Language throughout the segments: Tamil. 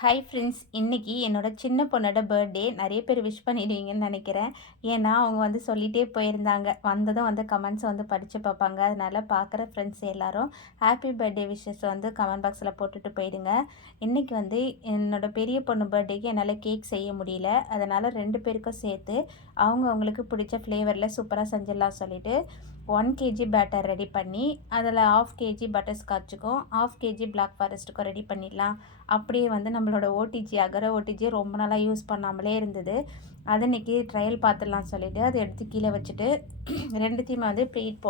ஹாய் ஃப்ரெண்ட்ஸ், இன்னைக்கு என்னோட சின்ன பொண்ணோட பர்த்டே. நிறைய பேர் விஷ் பண்ணிடுவீங்கன்னு நினைக்கிறேன். ஏன்னா அவங்க வந்து சொல்லிகிட்டே போயிருந்தாங்க. வந்ததும் வந்து கமெண்ட்ஸை வந்து படித்து பார்ப்பாங்க. அதனால் பார்க்குற ஃப்ரெண்ட்ஸ் எல்லாரும் ஹாப்பி பர்த்டே விஷஸ் வந்து கமெண்ட் பாக்ஸில் போட்டுட்டு போயிடுங்க. இன்றைக்கி வந்து என்னோட பெரிய பொண்ணு பர்த்டேக்கு என்னால் கேக் செய்ய முடியல. அதனால் 2 பேருக்கும் சேர்த்து அவங்களுக்கு பிடிச்ச ஃப்ளேவரில் சூப்பராக செஞ்சிடலாம் சொல்லிவிட்டு 1 கேஜி பேட்டர் ரெடி பண்ணி அதில் 1/2 கேஜி பட்டர்ஸ்காட்சுக்கும் 1/2 கேஜி பிளாக் ஃபாரஸ்ட்டுக்கும் ரெடி பண்ணிடலாம். அப்படியே வந்து நம்மளோட ஓடிஜி அகர ஓடிஜி ரொம்ப நாளாக யூஸ் பண்ணாமலே இருந்தது. அது இன்றைக்கி ட்ரையல் பார்த்துடலாம் சொல்லிவிட்டு அதை எடுத்து கீழே வச்சுட்டு 2த்தையுமே வந்து ப்ரீட்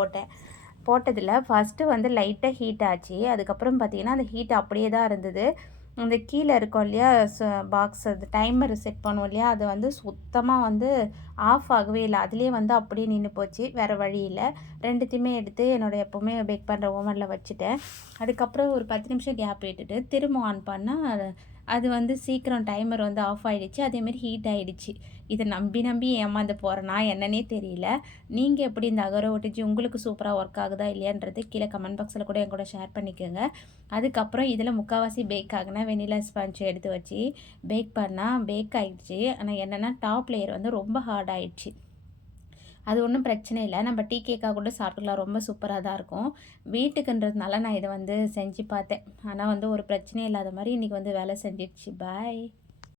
போட்டதில் ஃபஸ்ட்டு வந்து லைட்டாக ஹீட் ஆச்சு. அதுக்கப்புறம் பார்த்திங்கன்னா அந்த ஹீட் அப்படியே தான் இருந்தது. அந்த கீழே இருக்கும் இல்லையா பாக்ஸ், அது டைமர் செட் பண்ணுவோம் இல்லையா, அது வந்து சுத்தமாக வந்து ஆஃப் ஆகவே இல்லை. அதுலேயே வந்து அப்படியே நின்று போச்சு. வேறு வழி இல்லை. 2த்தையுமே எடுத்து என்னோடய எப்போவுமே பேக் பண்ணுற ஓவனில் வச்சுட்டேன். அதுக்கப்புறம் ஒரு 10 நிமிஷம் கேப் விட்டுட்டு திரும்ப ஆன் பண்ணால் அது வந்து சீக்கிரம் டைமர் வந்து ஆஃப் ஆகிடுச்சு. அதேமாரி ஹீட் ஆகிடுச்சு. இதை நம்பி நம்பி ஏமாந்து போகிறேன்னா என்னன்னே தெரியல. நீங்கள் எப்படி இந்த அகர ஓடிஜி உங்களுக்கு சூப்பராக ஒர்க் ஆகுதா இல்லையான்றது கீழே கமெண்ட் பாக்ஸில் கூட என் கூட ஷேர் பண்ணிக்கோங்க. அதுக்கப்புறம் இதில் முக்கால்வாசி பேக் ஆகினா வெனிலா ஸ்பாஞ்ச் எடுத்து வச்சு பேக் பண்ணால் பேக் ஆகிடுச்சு. ஆனால் என்னென்னா டாப் லேயர் வந்து ரொம்ப ஹார்ட் ஆகிடுச்சு. அது ஒன்றும் பிரச்சனை இல்லை. நம்ம டீ கேக்காக கூட சாப்பிட்டுக்கலாம். ரொம்ப சூப்பராக தான் இருக்கும். வீட்டுக்குன்றதுனால நான் இதை வந்து செஞ்சு பார்த்தேன். ஆனால் வந்து ஒரு பிரச்சனையும் இல்லாத மாதிரி இன்றைக்கி வந்து வேலை செஞ்சிடுச்சு. பாய்.